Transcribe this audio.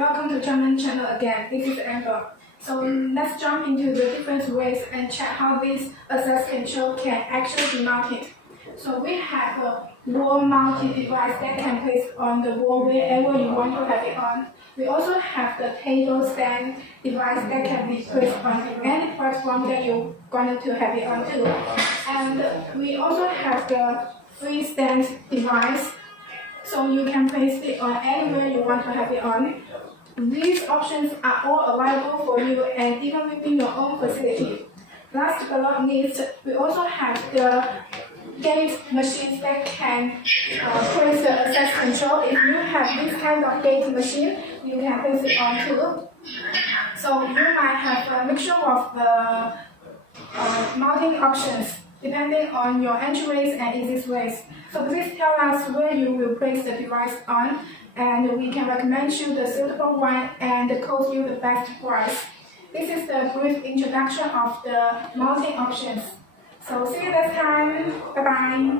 welcome to JAEMONT channel again. This is Amber. So let's jump into the different ways and check how this access control can actually be mounted. So we have a wall mounted device that can place on the wall wherever you want to have it on. We also have the table stand device that can be placed on any platform that you wanted to have it on too. And we also have the freestand device, so you can place it on anywhere you want to have it on. These options are all available for you and even within your own facility. Last but not least, we also have the gate machines that can place the access control. If you have this kind of gate machine, you can place it on too. So you might have a mixture of the mounting options depending on your entryways and exitways. So please tell us where you will place the device on, and we can recommend you the suitable one and quote you the best price. This is the brief introduction of the mounting options. So see you next time. Bye bye.